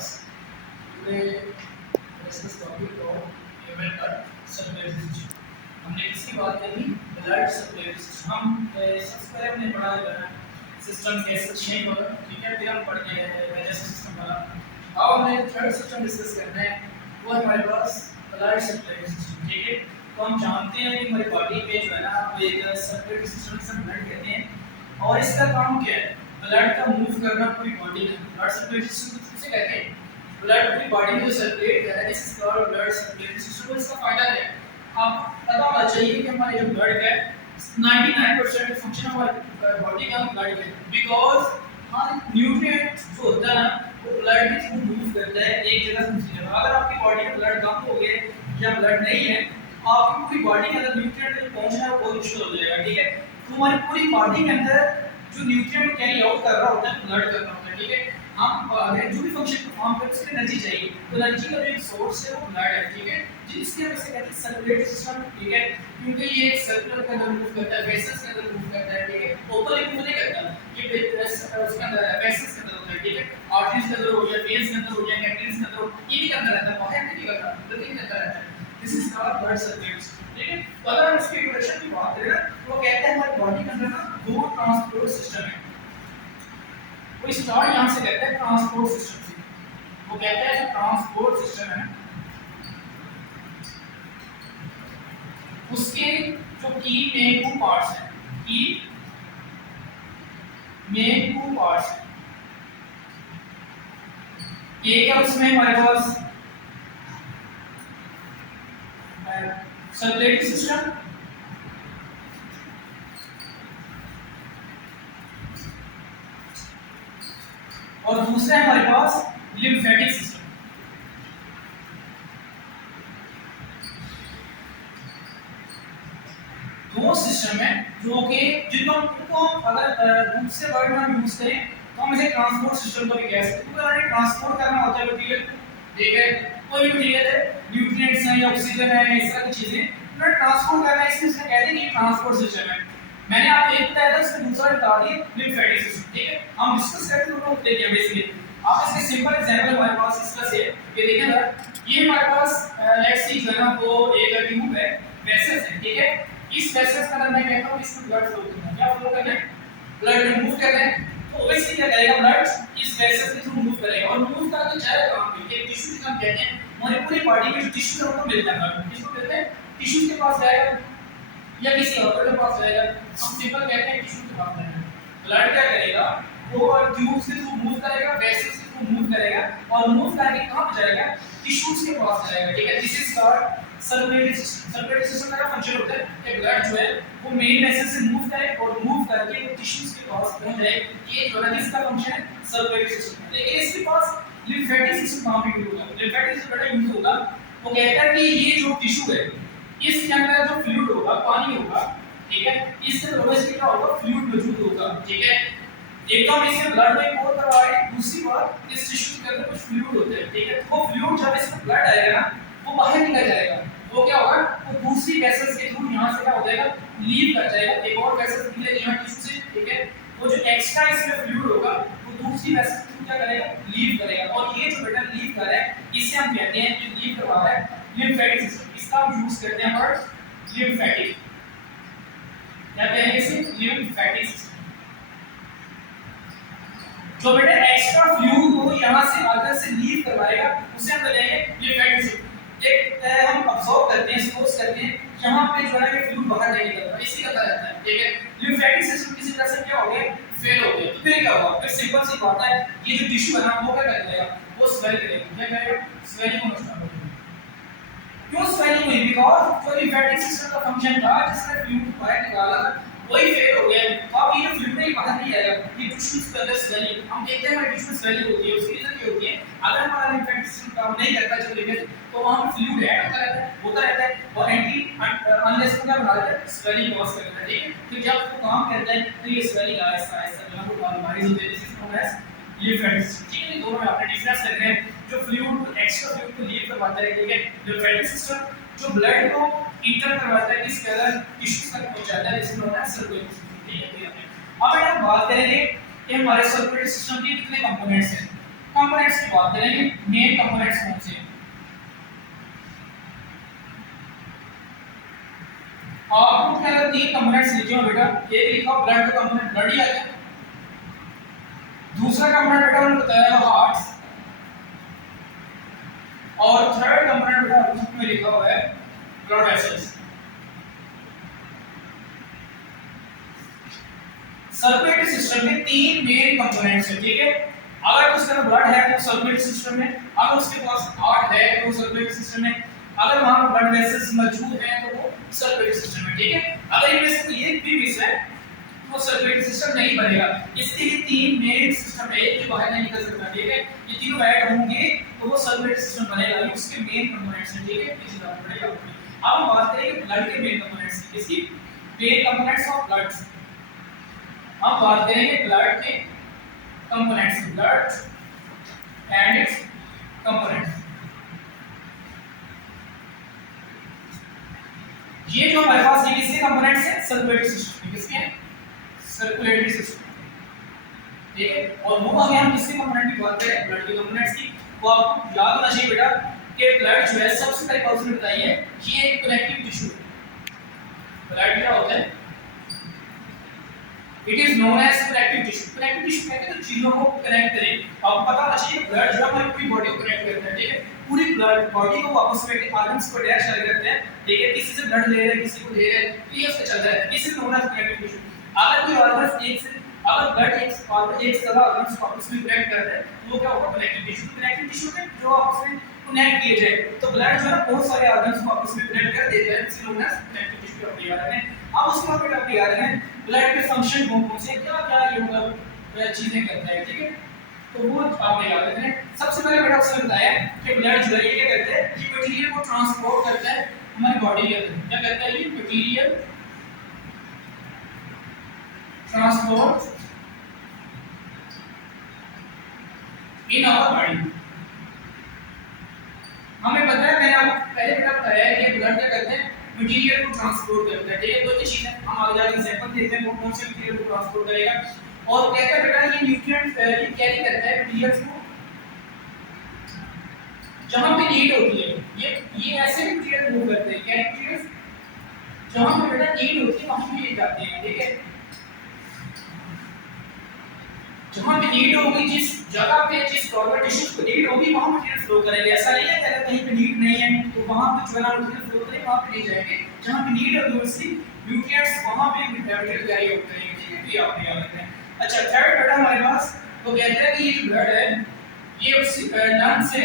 us. Today discuss topic of human blood circulatory system. हमने किसकी बात करी? Blood circulatory system. हम सबसे पहले हमने पढ़ा है सिस्टम कैसे चेंज होगा, ठीक है. फिर हम पढ़ के डाइजेस्टिव सिस्टम वाला. अब हमने थर्ड सिस्टम डिस्कस करना है, वो है हमारे पास ब्लड सर्कुलेटरी सिस्टम, ठीक है. तो हम जानते हैं कि हमारी बॉडी पे जो है ना वो एक सर्कुलेटरी सिस्टम से ब्लड कहते हैं, और इसका काम क्या है? ब्लड का मूव करना पूरी बॉडी में. ब्लड सर्कुलेटरी सिस्टम किसे कहते हैं? ब्लड पूरी बॉडी में जो सर्कुलेट कर रहा है, this is called blood circulatory system. इसका फायदा क्या है? आप पता होना चाहिए कि हमारे जो ब्लड है 99% फंक्शन हमारी बॉडी का ब्लड है, बिकॉज हमारे न्यूट्रिएंट्स जो होता है ना वो ब्लड के थ्रू मूव करता है एक जगह से दूसरी जगह. अगर आपकी बॉडी में ब्लड कम हो गया या ब्लड नहीं है, आपकी पूरी बॉडी के अंदर न्यूट्रिएंट पहुंचना बहुत मुश्किल हो जाएगा, ठीक है. तो हमारी पूरी बॉडी के अंदर जो न्यूट्रिएंट कैरी आउट कर रहा होता है ब्लड कर रहा होता है, ठीक है. हम अगर जो भी फंक्शन परफॉर्म करें उसके एनर्जी चाहिए, तो एनर्जी का जो एक सोर्स है वो ब्लड है, ठीक है. जिसके वजह से कहते हैं सर्कुलेटरी सिस्टम, ठीक है, क्योंकि ये एक सर्कुलर के अंदर मूव करता है, वेसल्स के अंदर मूव करता है, ठीक है. ओपनली मूव नहीं करता, ये उसके अंदर वेसल्स के अंदर होता है, ठीक है. आर्टरीज के अंदर हो या वेन्स के अंदर हो या कैपिलरीज के अंदर हो, ये भी के अंदर रहता है, बाहर नहीं करता, लेकिन के अंदर रहता है. This is called blood circulatory system, ठीक है. तो अगर हम इसके इंट्रोडक्शन की बात करें ना, तो कहते हैं हमारी बॉडी के अंदर ना दो ट्रांसपोर्ट सिस्टम है. वो स्टार्ट यहाँ से कहते हैं ट्रांसपोर्ट सिस्टम से. वो कहते हैं जो ट्रांसपोर्ट सिस्टम है उसके जो की मेन टू पार्ट्स हैं, की मेन टू पार्ट्स हैं. एक है उसमें हमारे पास सर्कुलेटरी सिस्टम, और दूसरा है हमारे पास लिम्फेटिक सिस्टम. दो सिस्टम है जो कि जिनको अगर दूसरे वर्ड में हम यूज करें तो हम इसे ट्रांसपोर्ट सिस्टम को भी कह सकते हैं, क्योंकि अगर ट्रांसपोर्ट करना होता है मटेरियल, ठीक है, कोई भी मटेरियल है, न्यूट्रिएंट्स हैं या ऑक्सीजन है, इस तरह की चीजें, तो ट्रांसपोर्ट करना है, इसलिए कहते हैं कि ट्रांसपोर्ट सिस्टम है. मैंने आपको एक बताया था, इसका दूसरा बता दिया लिम्फेटिक सिस्टम, ठीक है. हम डिस्कस करते हैं दोनों देखिए बेसिकली. आप इसके सिंपल एग्जांपल हमारे पास इसका से ये देखिए ना, ये हमारे पास लेट्स सी जो है ना वो एक ट्यूब है, वेसल्स है, ठीक है. इस वेसल्स का अंदर मैं कहता हूं इसमें ब्लड फ्लो करना है. क्या फ्लो करना है? ब्लड रिमूव करना है. तो ऑब्वियसली क्या करेगा? ब्लड इस वेसल्स के थ्रू मूव करेगा, और मूव करके जाएगा कहां पे? ये टिश्यू की हम कहते हैं, हमारी पूरी बॉडी में जो टिश्यू है उनको मिलता है ब्लड. किसको मिलता है? टिश्यू के पास जाएगा या किसी ऑर्गन के पास जाएगा. हम सिंपल कहते हैं टिश्यू के पास जाएगा. ब्लड क्या करेगा? वो ट्यूब्स के थ्रू मूव करेगा, वेसल्स के थ्रू मूव करेगा, और मूव करके कहां पे जाएगा? टिश्यूज के पास जाएगा, ठीक है. This is called circulatory system. Circulatory system का फंक्शन होता है कि ब्लड जो है वो मेन वेसल से मूव करे और मूव करके वो टिश्यूज के पास पहुंच जाए. ये जो है इसका फंक्शन है सर्कुलेटरी सिस्टम. लेकिन इसके पास लिम्फेटिक सिस्टम कहां पे यूज होगा? लिम्फेटिक सिस्टम बड़ा यूज होगा. वो कहता है कि ये जो टिश्यू है इसके अंदर जो फ्लूइड होगा, पानी होगा, ठीक है, इसके अंदर ऑब्वियसली क्या होगा? फ्लूइड मौजूद होगा, ठीक है. एक तो हम इसे ब्लड में पोर करवा रहे हैं, दूसरी बात इस टिश्यू के अंदर कुछ फ्लूइड होता है, ठीक है. वो फ्लूइड जब इसमें ब्लड आएगा ना वो बाहर निकल जाएगा. वो क्या होगा? वो दूसरी वेसल्स के थ्रू यहां से क्या हो जाएगा? लीव कर जाएगा. एक और वेसल निकलेगी यहां टिश्यू से, ठीक है. वो जो एक्स्ट्रा इसमें फ्लूइड होगा वो दूसरी वेसल के थ्रू क्या करेगा? लीव करेगा. और ये जो बेटा लीव कर रहा है इसे हम कहते हैं कि लीव करवा रहा है लिम्फेटिक सिस्टम. इसका हम यूज करते हैं वर्ड लिम्फेटिक. क्या कहते हैं इसे? Lymphatic system. जो बेटा एक्स्ट्रा फ्लूइड को यहां से अंदर से लीव करवाएगा उसे हम कहेंगे लिम्फेटिक सिस्टम. एक हम ऑब्जर्व करते हैं, सपोज करते हैं यहां पे जो है ये फ्लूइड बाहर नहीं निकल रहा, इसी का रहता है, ठीक है. लिम्फेटिक सिस्टम किसी तरह से क्या हो गया? फेल हो गया. तो फिर क्या होगा? फिर सिंपल सी बात है, ये जो टिश्यू है ना वो क्या करेगा? वो स्वेल करेगा. क्या करेगा? स्वेलिंग होना स्टार्ट हो जाएगा. क्यों स्वेलिंग हुई? बिकॉज़ जो लिम्फेटिक सिस्टम का फंक्शन था जिसने फ्लूइड बाहर निकाला वही फेल हो गया. अब ये फ्लूइड नहीं बाहर नहीं आएगा, ये टिश्यूज के अंदर स्वेलिंग. हम देखते हैं हमारे टिश्यू में स्वेलिंग होती है. उसकी रीजन क्या होती है? अगर हमारा लिम्फेटिक सिस्टम काम नहीं करता जब लिमिट, तो वहां पे फ्लूइड ऐड होता रहता है और एंटी अनलेस को क्या बना देता है? स्वेलिंग कॉज कर देता है, ठीक है. तो जब वो काम करता है तो ये स्वेलिंग आहिस्ता आहिस्ता जो है वो बीमारी होती है, जिसको हम लिम्फेटिक सिस्टम, ठीक है. दोनों में आपने डिफरेंस लग रहे हैं. जो फ्लूइड एक्स्ट्रा फ्लूइड को लीव करवाता है, ठीक है, लिम्फेटिक सिस्टम जो ब्लड को इंटर करवाता है किस कलर टिश्यूज तक पहुंचाता है, जिसमें होता है सर्कुलेटरी सिस्टम, ठीक है. अब हम बात करेंगे कि हमारे सर्कुलेटरी सिस्टम के कितने कंपोनेंट्स हैं. कंपोनेंट्स की बात करेंगे, मेन कंपोनेंट्स कौन से हैं। आपको क्या है, तीन कंपोनेंट्स लिखे हो बेटा, एक लिखा ब्लड का कंपोनेंट ब्लड ही आ गया, दूसरा कंपोनेंट बेटा उन्होंने बताया हार्ट, और थर्ड कंपोनेंट बेटा उसमें लिखा हुआ है ब्लड वेसल्स। सर्कुलेटरी सिस्टम में तीन मेन कंपोनेंट्स हैं, ठीक है। अगर उसके अंदर ब्लड है तो सर्कुलेटरी सिस्टम में, अगर उसके पास हार्ट है तो सर्कुलेटरी सिस्टम में, अगर वहां ब्लड वेसल्स मौजूद हैं तो वो सर्कुलेटरी सिस्टम में, ठीक है। अगर इनमें से कोई एक भी मिस है तो सर्कुलेटरी सिस्टम नहीं बनेगा। इसलिए तीन मेन सिस्टम है, एक भी बाहर नहीं निकल सकता, ठीक है। ये तीनों ऐड होंगे तो वो सर्कुलेटरी सिस्टम बनेगा, ये उसके मेन कंपोनेंट्स हैं, ठीक है। इसी बात पड़ेगा। अब हम बात करेंगे ब्लड के मेन कंपोनेंट्स की, इसकी मेन कंपोनेंट्स ऑफ ब्लड। हम बात करेंगे ब्लड के components, blood and it's components. ये जो हमारे पास ये किसके कंपोनेंट्स हैं, सर्कुलेटरी सिस्टम, किसके हैं, सर्कुलेटरी सिस्टम, ठीक है। और वो आगे हम किसके कंपोनेंट की बात करें, ब्लड के कंपोनेंट्स की। वो आपको याद होना चाहिए बेटा कि ब्लड जो है सबसे पहले कौन सी बताई है, ये एक कनेक्टिव टिश्यू है। ब्लड क्या होता है, it is known as connective tissue. Connective tissue कहते हैं तो चीजों को कनेक्ट करे। आपको पता होना चाहिए ब्लड जो हमारी पूरी बॉडी को कनेक्ट करता है, ठीक है। पूरी ब्लड बॉडी को आपस में ऑर्गन्स को अटैच करते हैं, ठीक है। किसी से ब्लड ले रहे हैं, किसी को दे रहे हैं, तो ये उससे चल रहा है, इसे नोन एज कनेक्टिव टिश्यू। अगर कोई ऑर्गन एक से, अगर ब्लड एक तरह ऑर्गन्स को आपस में कनेक्ट करता है तो वो क्या होगा, कनेक्टिव टिश्यू। कनेक्टिव टिश्यू में जो आपस में कनेक्ट किए जाए तो ब्लड जो है ना बहुत सारे ऑर्गन्स को आपस में कनेक्ट कर देता है, इसे नोन एज कनेक्टिव टिश्यू। आप याद रखें। अब उसके बाद आप याद रखें ब्लड के फंक्शन कौन से क्या ये मतलब चीजें करता है, ठीक है। तो वो आपने याद रखना है। सबसे पहले मैंने आपसे बताया कि ब्लड जो है ये क्या करता है, ये मटेरियल को ट्रांसपोर्ट करता है हमारी बॉडी के अंदर। क्या करता है, ये material transport in our body. हमें पता है, मैंने आपको पहले बेटा बताया है कि ब्लड क्या करते हैं, मटेरियल को ट्रांसपोर्ट करता है, ठीक है। दो चीजें हम आगे जाके एग्जांपल देखते हैं कौन से मटेरियल को ट्रांसपोर्ट करेगा। और कहता है बेटा ये न्यूट्रिएंट्स ये कैरी करता है मटेरियल्स को जहां पे नीड होती है। ये ऐसे मटेरियल मूव करते हैं, क्या मटेरियल्स जहां पे बेटा नीड होती है वहां पे ले जाते हैं, ठीक है। जहां पे नीड होगी, जिस जगह पे जिस ऑर्गन टिश्यूज को नीड होगी वहां मटेरियल फ्लो करेंगे। ऐसा नहीं है कि अगर कहीं पे नीड नहीं है तो वहां पे जो है मटेरियल फ्लो करेंगे, वहां पे नहीं जाएंगे। जहां पे नीड है उसकी न्यूट्रिएंट्स वहां पे मटेरियल कैरी आउट करेंगे, ठीक है। ये आपने याद रखना है। अच्छा, थर्ड बेटा हमारे पास वो कहते हैं कि ये जो ब्लड है ये उस लंग्स से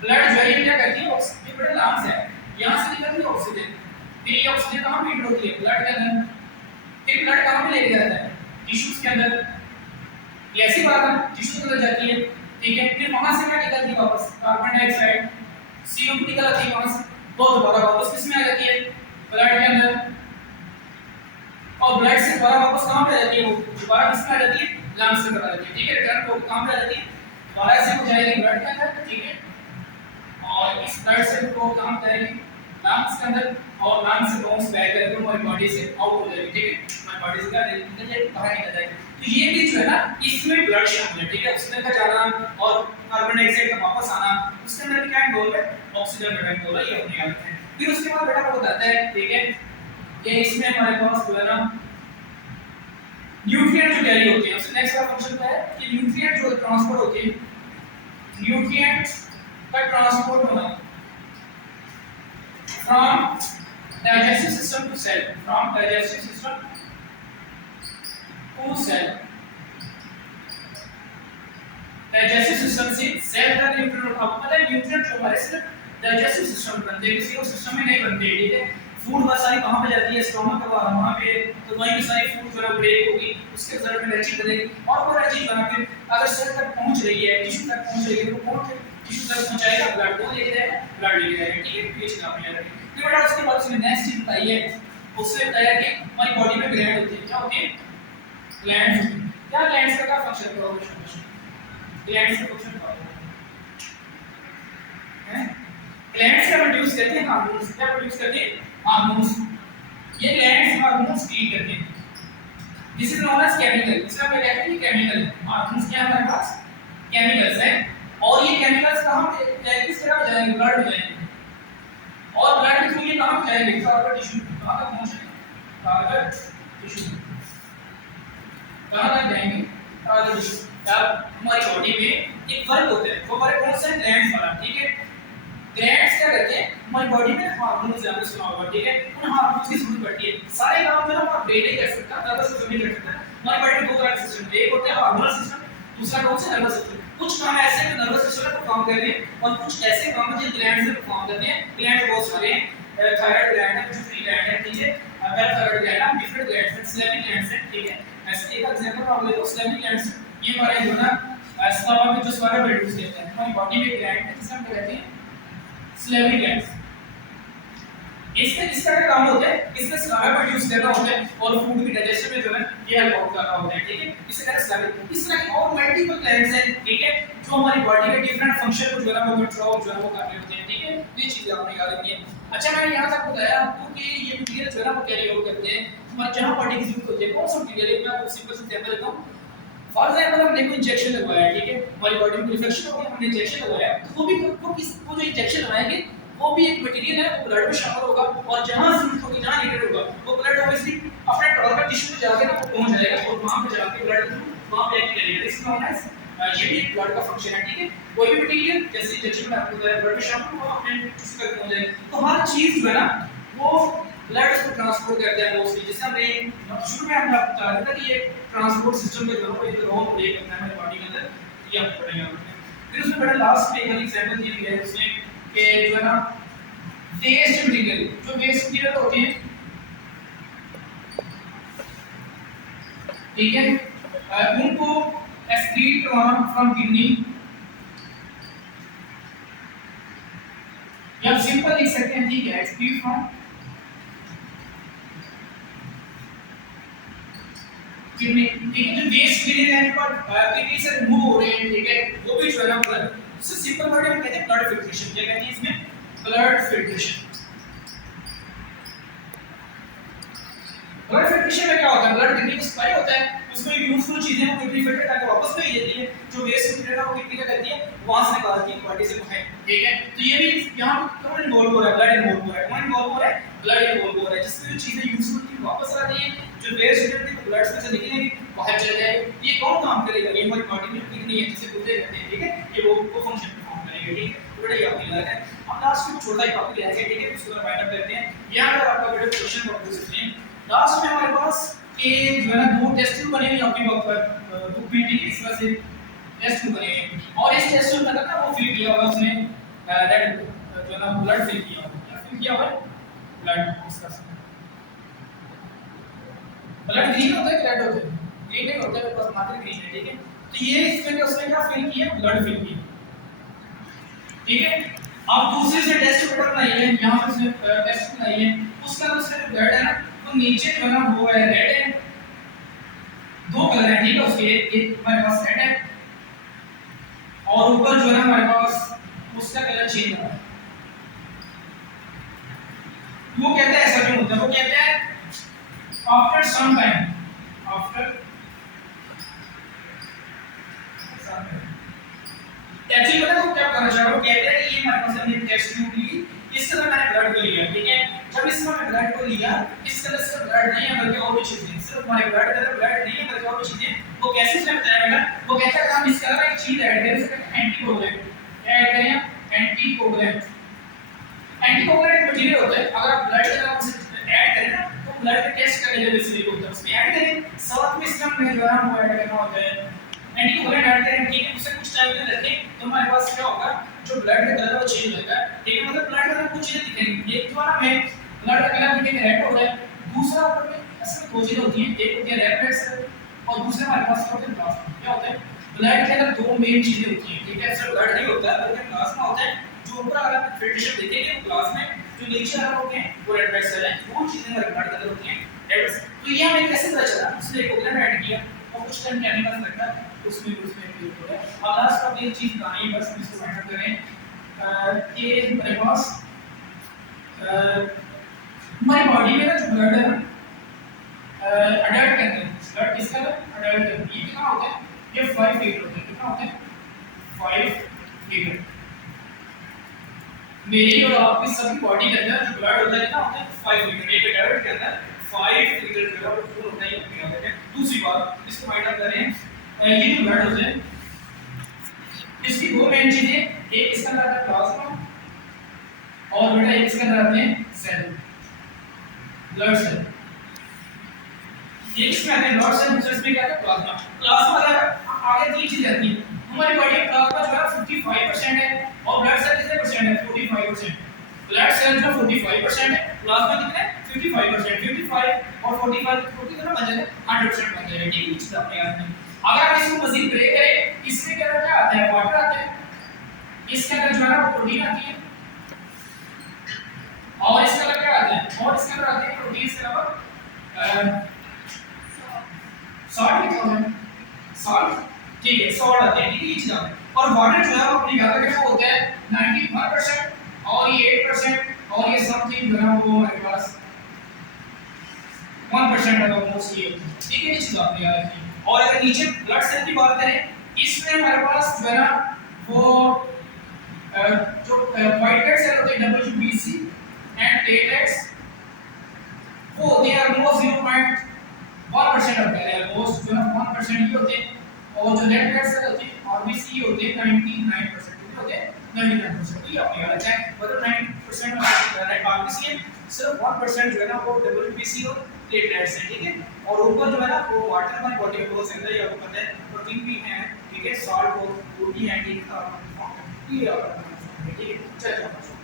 ब्लड जो है ये क्या करती है, ऑक्सीजन बेटा लंग्स है, यहां से निकलती है ऑक्सीजन, फिर ये ऑक्सीजन कहां पे एंटर होती है, ब्लड के अंदर। फिर ब्लड कहां पे लेके जाता है, टिश्यूज के अंदर। ये ऐसी बात है, टिश्यू के अंदर जाती है, ठीक है। फिर वहां से क्या निकलती है वापस, कार्बन डाइऑक्साइड CO2 निकल आती है वहां से, तो दोबारा वापस किस में आ जाती है, ब्लड के अंदर। और ब्लड से दोबारा वापस कहां पे आ जाती है, वो दोबारा किस में आ जाती है, लंग्स में आ जाती है, ठीक है। रिटर्न को कहां पे आ जाती है, दोबारा से हो जाएगी ब्लड के अंदर, ठीक है। और इस ब्लड से को कहां जाएगी, लंग्स के अंदर, और लंग्स से बाउंस बैक करके हमारी बॉडी से आउट हो जाएगी, ठीक है। हमारी बॉडी से निकल जाएगी, बाहर निकल जाएगी। तो ये भी जो है ना इसमें ब्लड शामिल है, ठीक है। उसमें का जाना और कार्बन डाइऑक्साइड का वापस आना, उसके अंदर क्या इन्वॉल्व है, ऑक्सीजन का इन्वॉल्व है, ये अपने याद रखें। फिर उसके बाद बेटा वो बताता है, ठीक है, कि इसमें हमारे पास जो है ना न्यूट्रिएंट जो कैरी होते हैं, उससे नेक्स्ट का फंक्शन क्या है कि न्यूट्रिएंट जो ट्रांसपोर्ट होते हैं, न्यूट्रिएंट्स का ट्रांसपोर्ट होना from digestive system to cell, from digestive system to cell. Digestive system से सेल तक न्यूट्रिएंट, आपको पता है न्यूट्रिएंट जो हमारे सिर्फ डाइजेस्टिव सिस्टम बनते हैं, किसी और सिस्टम में नहीं बनते, ठीक है। फूड बहुत सारी कहां पे जाती है, स्टोमक का वहां पे, तो वहीं पे सारी फूड जो है ब्रेक होगी, उसके रिजल्ट में एनर्जी बनेगी, और वो एनर्जी बना फिर अगर सेल तक पहुंच रही है, टिश्यू तक पहुंच रही है, तो कौन टिश्यू तक पहुंचाएगा, ब्लड को लेके जाएगा, ब्लड लेके जाएगा, ठीक है। ये चीज आपने याद रखनी। फिर बेटा उसके बाद उसने नेक्स्ट चीज बताई है, उससे बताया कि हमारी बॉडी में ग्लैंड होती है, क्या होती है, ग्लैंड्स। क्या ग्लैंड्स का क्या फंक्शन होगा, ग्लैंड्स का फंक्शन क्या होगा, हैं ग्लैंड्स क्या प्रोड्यूस करते हैं, हार्मोन्स। क्या प्रोड्यूस करते हैं, हार्मोन्स। ये ग्लैंड्स हार्मोन्स क्रिएट करते हैं, this is known as chemical, इसका क्या कहते हैं, ये केमिकल है। मार्किंग्स क्या है हमारे पास, केमिकल्स हैं। और ये केमिकल्स कहाँ पे किस तरह जाएंगे, ब्लड में जाएंगे, और ब्लड के थ्रू ये कहाँ पे जाएंगे, टारगेट टिश्यू कहाँ तक पहुंचेंगे, टारगेट टिश्यू कहाँ तक जाएंगे, टारगेट टिश्यू। अब हमारी बॉडी में एक वर्क होता है, वो वर्क कौन सा है, ग्लैंड्स वाला, ठीक है। ग्लैंड्स क्या करते हैं, हमारी बॉडी में हार्मोन्स आपने सुना होगा, ठीक है, उन हार्मोन्स की जरूरत पड़ती है। सारे काम में हम ब्रेन नहीं कर सकता, नर्वस सिस्टम नहीं कर सकता। हमारी बॉडी में दो तरह के सिस्टम, एक होता है हार्मोनल सिस्टम, दूसरा कौन सा, नर्वस सिस्टम। कुछ काम ऐसे हैं नर्वस सिस्टम में परफॉर्म करते हैं, और कुछ ऐसे काम हैं जो ग्लैंड से परफॉर्म करते हैं। ग्लैंड बहुत सारे हैं, थायराइड ग्लैंड है, पिट्यूटरी ग्लैंड है, ठीक है, पैराथायराइड ग्लैंड है, डिफरेंट ग्लैंड्स हैं, स्लेविक ग्लैंड्स हैं, ठीक है। ऐसे एक एग्जांपल आप ले लो, स्लेविक ग्लैंड्स, ये हमारे जो ना स्टमक में जो सारा प्रोड्यूस करते हैं, हमारी बॉडी में ग्लैंड है जिसे हम कहते हैं स्लेविक ग्लैंड्स। इसका क्या काम होता है, इसमें स्लाइड प्रोड्यूस करना होता है, और फूड की डाइजेशन में जो है ये हेल्प आउट करना होता है, ठीक है। इसे कहते हैं स्लाइड। इस तरह के और मल्टीपल ग्लैंड्स हैं, ठीक है, जो हमारी बॉडी के डिफरेंट फंक्शन को जो है वो कंट्रोल जो है वो कर रहे होते हैं, ठीक है। ये चीजें आपने याद रखनी है। अच्छा, मैंने यहां तक बताया आपको कि ये मटेरियल जो है वो कैरी आउट करते हैं हमारे जहां बॉडी की जरूरत होती है। कौन सा मटेरियल है, मैं आपको सिंपल सा एग्जांपल देता हूं। फॉर एग्जांपल हमने कोई इंजेक्शन लगवाया, ठीक है, हमारी बॉडी में इन्फेक्शन हो गया, हमने इंजेक्शन लगवाया, तो वो भी वो जो इंजेक्शन लगाएंगे वो भी एक मटेरियल है, वो ब्लड में शामिल होगा, और जहां जरूरत होगी, जहां नीडेड होगा, वो ब्लड ऑब्वियसली अपने टारगेट टिश्यू में जाके ना वो पहुंच जाएगा, और वहां पे जाके ब्लड वहां पे एक्ट करेगा। दिस नोन एज, ये भी ब्लड का फंक्शन है, ठीक है। कोई भी मटेरियल जैसे इंजेक्शन में आपको ब्लड में शामिल होगा, अपने टिश्यू तक पहुंच जाएगा। तो हर चीज जो है ना वो ब्लड को ट्रांसपोर्ट करता है मोस्टली। जैसे हमने शुरू में हमने आपको बताया था कि ये ट्रांसपोर्ट सिस्टम के द्वारा एक रोल प्ले करता है हमारी बॉडी के अंदर, ये आपको पढ़ेंगे। फिर उसमें बड़ा लास्ट में एक एग्जांपल दी गई है उसमें कि जो है ना वेस्ट मटेरियल, जो वेस्ट मटेरियल होते हैं, ठीक है, उनको एक्सक्रीट करवाना फ्रॉम किडनी, या सिंपल लिख सकते हैं, ठीक है, एक्सक्रीट फ्रॉम किडनी, ठीक है। जो वेस्ट मटेरियल है पर किडनी से रिमूव हो रहे हैं, ठीक है, वो भी जो है ना ब्लड, इससे सिंपल वर्ड में कहते हैं ब्लड फिल्ट्रेशन। क्या कहते हैं इसमें, ब्लड फिल्ट्रेशन। ब्लड फिल्ट्रेशन में क्या होता है, ब्लड किडनी को सप्लाई होता है, उसमें यूजफुल चीजें वो किडनी फिल्टर करके वापस भेज देती है, जो वेस्ट मटेरियल है वो किडनी का करती है, वहां से निकालती है बॉडी से बाहर, ठीक है। तो ये भी यहां कौन इन्वॉल्व हो रहा है, ब्लड इन्वॉल्व हो रहा है, कौन इन्वॉल्व हो रहा है, ब्लड इन्वॉल्व हो रहा है, जिसमें जो चीजें यूजफुल थी वापस आ रही है, जो वेस्ट मटेरियल थी ब्लड में से निकलेगी, बाहर चले जाएगी। ये कौन काम करेगा, ये हमारी बॉडी में किडनी है जिसे गुर्दे कहते हैं, ठीक है, ये वो फंक्शन परफॉर्म करेगा, ठीक है। तो बेटा ये आपको याद है। अब लास्ट में छोटा ही टॉपिक रह गया, ठीक है, उसको फाइंड आउट करते हैं। यहां पर आपका बेटा क्वेश्चन को पूछ सकते हैं। लास्ट में हमारे पास के जो है ना दो टेस्ट ट्यूब बने हुए आपके वक्त पर बुक भी ठीक इस तरह से टेस्ट ट्यूब बने हुए, और इस टेस्ट ट्यूब का ना वो फिल किया हुआ उसने रेड जो है ना ब्लड फिल किया हुआ, क्या फिल किया हुआ है, ब्लड। इसका ब्लड ग्रीन होता है, रेड होता है, ग्रीन नहीं होता है, बस मात्र ग्रीन है, ठीक है। तो ये इसमें उसने क्या फिल किया, ब्लड फिल किया, ठीक है। अब दूसरे से टेस्ट पेपर बनाई है, यहां पे उसने टेस्ट बनाई है, उसका उसने जो ब्लड है ना तो नीचे जो है ना वो है रेड है, दो कलर है, ठीक है, उसके एक हमारे पास रेड है, और ऊपर जो है हमारे पास उसका कलर चेंज हो रहा है। वो कहते हैं ऐसा क्यों होता है, वो कहते हैं after some time, after actually पता है वो क्या करना चाह रहा है, वो कहते हैं कि ये हमारे पास हमने टेस्ट ट्यूब ली, इस तरह मैंने ब्लड को लिया, ठीक है। जब इसमें मैंने ब्लड को लिया, इस तरह से ब्लड नहीं है बल्कि और भी चीजें, सिर्फ हमारे ब्लड का ब्लड नहीं है बल्कि और भी चीजें, वो कैसे से बताया बेटा, वो कहता है हम इसका एक चीज ऐड करें, इसका एंटीकोगुलेंट, क्या ऐड करें, एंटीकोगुलेंट। एंटीकोगुलेंट मटेरियल होता है, अगर आप ब्लड के अंदर उसे ऐड करें ना तो ब्लड का टेस्ट करने के लिए बेसिकली होता है, उसमें ऐड करें, साथ में इसका में जो है वो ऐड करना होता है एंटीकोगुलेंट ऐड करें, ठीक है। उसे कुछ टाइम में रखें तो हमारे पास क्या होगा, जो ब्लड का कलर है वो चेंज होगा, ठीक है। मतलब ब्लड का कुछ चीजें दिखेंगी, एक जो है ना में ब्लड का कलर दिखेगा रेड हो रहा है, दूसरा ऊपर में इसमें दो चीजें होती हैं, एक होती है रेड ब्लड सेल और दूसरा हमारे पास क्या होता है प्लाज्मा। क्या होता है, ब्लड के अंदर दो मेन चीजें होती हैं, ठीक है, सिर्फ ब्लड नहीं होता है बल्कि प्लाज्मा होता है, जो ऊपर अगर आप फिल्ट्रेशन देखेंगे तो प्लाज्मा जो नीचे आ रहा होते हैं वो रेड ब्लड सेल है, वो चीजें हमारे ब्लड के अंदर होती हैं रेड ब्लड सेल। तो ये हमें कैसे पता चला, उसने एक कोगुलेंट ऐड किया और कुछ टाइम केमिकल रखा उसमें फिल हो रहा है। अब लास्ट का एक चीज बतानी है, बस इसको फाइंड आउट करें कि हमारे पास हमारी बॉडी में ना जो ब्लड है ना अडल्ट के अंदर ब्लड किसका है अडल्ट है, ये कितना होता है, ये 5 लीटर होता है, कितना होता है 5 लीटर। मेरी और आपकी सभी बॉडी के अंदर जो ब्लड होता है कितना होता है 5 लीटर, एक एडल्ट के अंदर 5 लीटर जो है वो खून होता है, ये अपने होता है। दूसरी बात इसको फाइंड आउट करें, ये जो ब्लड होता है इसकी दो मेन चीजें, एक इसका अंदर आता है प्लाज्मा और बेटा एक इसके अंदर आते हैं सेल, ब्लड सेल। एक इसमें आते हैं ब्लड सेल, दूसरे इसमें क्या आता है प्लाज्मा। प्लाज्मा अगर आगे तीन चीजें आती हैं हमारी बॉडी में, प्लाज्मा जो है 55% है और ब्लड सेल कितने परसेंट है 45%। ब्लड सेल जो 45% है, प्लाज्मा कितना है 55%, 55 और 45 तो कितना बन जाता है 100% बन जाएगा, ठीक है। चीज अपने याद में अगर आप इसको मजीद ब्रेक करें, इसमें क्या आता है वाटर आता है, इसके अंदर जो है ना प्रोटीन आती है और इसके अंदर क्या आता है, और इसके अंदर आते हैं प्रोटीन के अलावा सॉल्ट कितना है, सॉल्ट, ठीक है सॉल्ट आते हैं, ठीक है ये चीज आते हैं। और वाटर जो है वो अपनी जगह पे क्या होता है 91% और ये 8% और ये समथिंग जो है वो हमारे पास 1% है ऑलमोस्ट ये, ठीक है ये चीज आपने याद रखनी। और अगर नीचे ब्लड सेल की बात करें, इसमें हमारे पास जो है ना वो जो व्हाइट ब्लड सेल होते हैं WBC एंड प्लेटलेट्स वो होते हैं ऑलमोस्ट 0.1% होते हैं, ऑलमोस्ट जो है 1% ही होते हैं। और जो रेड ब्लड सेल होते हैं RBC होते हैं 99% होते हैं 99%, ये आपने याद रखना है। मतलब 90% रेड RBC है, सिर्फ 1% जो है ना वो WBC और प्लेटलेट्स है, ठीक है। और ऊपर जो है ना वो वाटर हमारी बॉडी में बहुत ज्यादा है, आपको पता है प्रोटीन भी है, ठीक है, सॉल्ट और प्रोटीन है, ठीक है, ये ठीक है चलो।